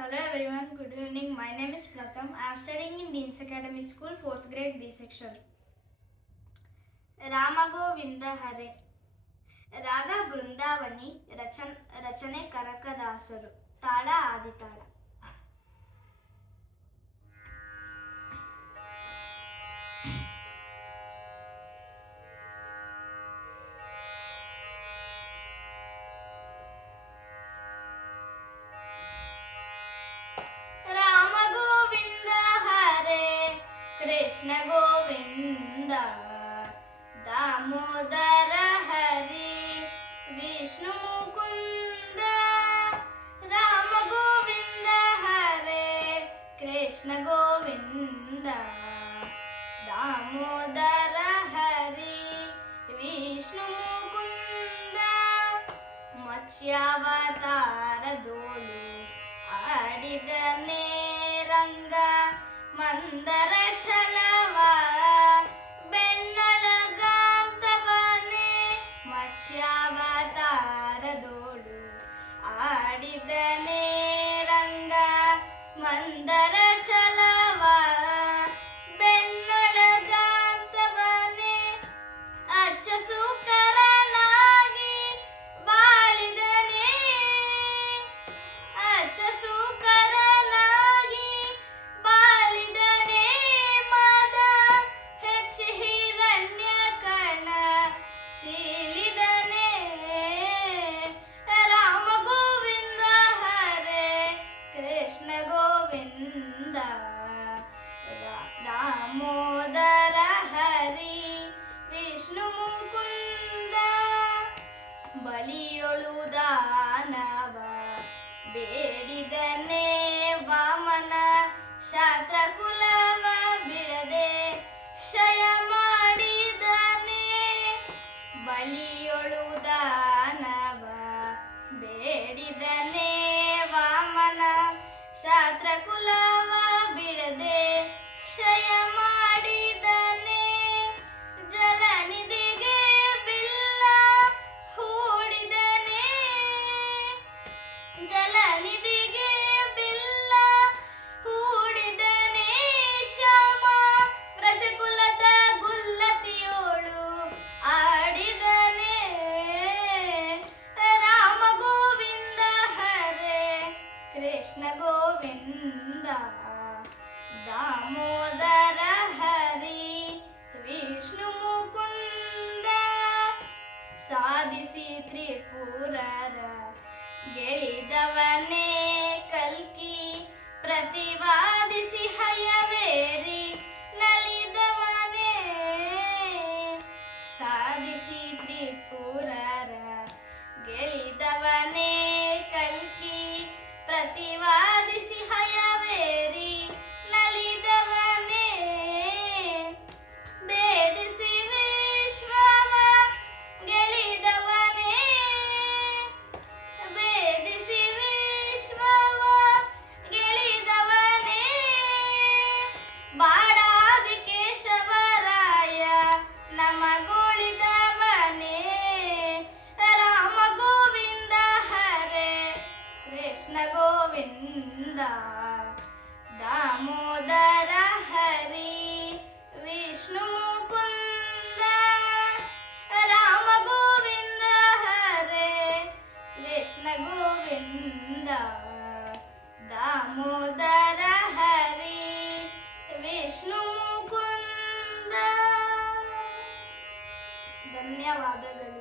Hello everyone, good evening. My name is Pratham. I am studying in Dean's Academy School, 4th grade B section. ರಾಮಗೋವಿಂದ ಹರೆ. ರಾಗ ಬೃಂದಾವನಿ, ರಚನೆ ಕನಕದಾಸರು. ತಾಳ ಆದಿತಾಳ. कृष्ण गोविंद दामोदर हरि विष्णु मुकुंद राम गोविंद हरे कृष्ण गोविंद दामोदर हरि विष्णु मुकुंद मत्स्यावतार दोलु आडिदने ರಂಗ ಮಂದರ ಛಲವ ಬೆನ್ನಳಗಾಂತವನೇ ಮತ್ಸ್ಯಾವತಾರದೋಳು ಆಡಿದನೇ ರಂಗ ಮಂದರ ಛಲವ ಬೆನ್ನಳಗಾಂತವನೇ ಅಚ್ಚ ಸುಕರನಾಗಿ ಬಾಳಿದನೇ ಅಚ್ಚ ಸುಕರನಾಗಿ ಬಾಳಿದನೇ ಮದ ಹೆಚ್ಚಿ ಹಿರಣ್ಯ ಕಣ ಸೀಳಿದನೇ ರಾಮ ಗೋವಿಂದ ಹರೆ ಕೃಷ್ಣ ಗೋವಿಂದ ದಾಮೋದರ ಹರಿ ವಿಷ್ಣು ಮುಕುಂದ ಬಲಿಯೊಳು ದಾನವ ಬೇಡಿದನೇ ವಾಮನ ಶಾತ್ರ ಕುಲವ ಬಿಡದೆ ಶಯ ಮಾಡಿದನೇ ಬಲಿಯೊಳು ದಾನವ ಬೇಡಿದನೇ ವಾಮನ ಶಾತ್ರ ಕುಲವ ಬಿಡದೆ ಶಯ ಮಾಡಿದನೇ ಜಲನಿಧಿಗೆ ಬಿಲ್ಲ ಹೂಡಿದನೇ ಜಲನಿಧಿಗೆ ಬಿಲ್ಲ ಹೂಡಿದನೇ ಶ್ಯಾಮ ವ್ರಜಕುಲದ ಗುಲ್ಲತಿಯೋಳು ಆಡಿದನೇ ರಾಮ ಗೋವಿಂದ ಹರೆ ಕೃಷ್ಣ ಗೋವಿಂದ ದಾಮೋದರ ಹರಿ ವಿಷ್ಣು ಮುಕುಂದ ಸಾಧಿಸಿ ತ್ರಿಪುರರ ಗೆಳಿದವನೇ ಕಲ್ಕಿ ಪ್ರತಿವಾದಿಸಿ ಹಯವೇರಿ ನಲಿದವನೇ ಸಾಧಿಸಿ ತ್ರಿಪುರರ ಗೆಳಿದವನೇ ಕಲ್ಕಿ ಪ್ರತಿವಾದಿಸಿ ಹಯವೇರಿ ನಲಿದವನೇ ಭೇದಿಸಿ ವಿಶ್ವವ ಗೆಳಿದವನೇ ಭೇದಿಸಿ ವಿಶ್ವವ ಗೆಳಿದವನೇ ಬಾಡಾದಿ ಕೇಶವರಾಯ ನಮಗೊಳಿದವನೇ ರಾಮ ಗೋವಿಂದ ಹರೆ ಕೃಷ್ಣ ಗೋವಿಂದ ದಾಮೋದರ ಹರಿ ವಿಷ್ಣು ಮುಕುಂದ ರಾಮ ಗೋವಿಂದ ಹರೆ ಕೃಷ್ಣ ಗೋವಿಂದ ದಾಮೋದರ ಹರಿ ವಿಷ್ಣು ಮುಕುಂದ. ಧನ್ಯವಾದಗಳು.